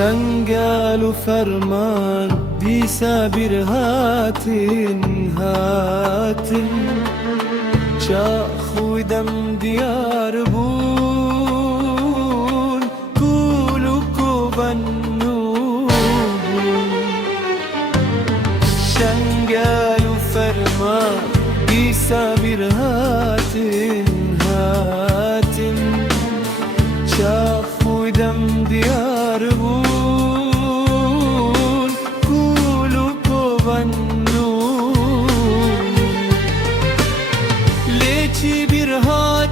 شنقال وفرمان بيسابر هاتن شاخ ودم ديار بون كولكو بنون شنقال وفرمان بيسابر هاتن شاخ ودم ديار بون كولكو بنون ليتي برهات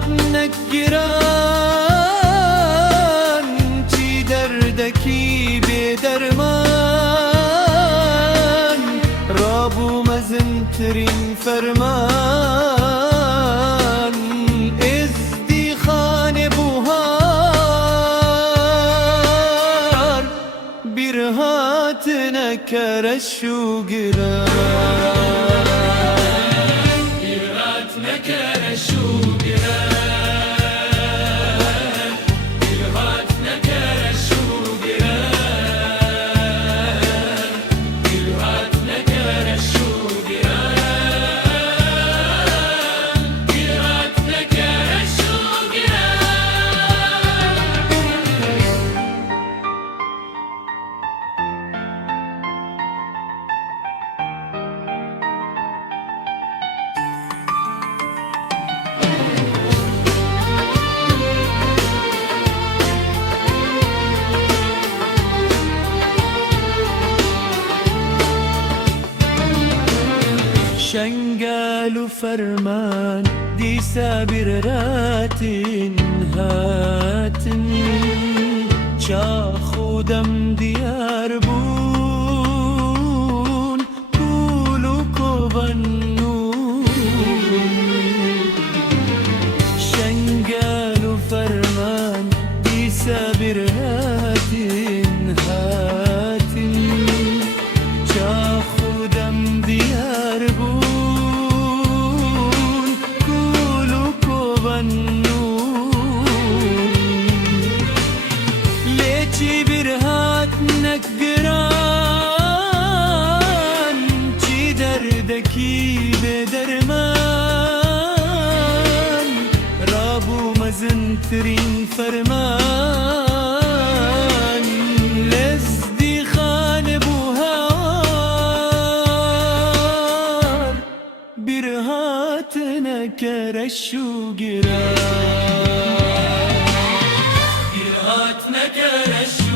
نقران تي دردكي بدرمان رابو مزنترين فرمان ازدي خان بوهار برهاتنا كرشو قران برهاتنا كرشو قران برهاتنا كرشو قران برهاتنا كرشو قران برهاتنا كرشو شنقال وفرمان دي سابر هاتن شاخ ودم ديار بون كولكو بنون شنقال وفرمان دي سابر هاتن شاخ ودم ديار بون ليتي برهات نقران تي دردكي بدرمان رابو مزنترين فرمان لزدي خان بوهار برهاتنا كرشو قران برهاتنا كرشو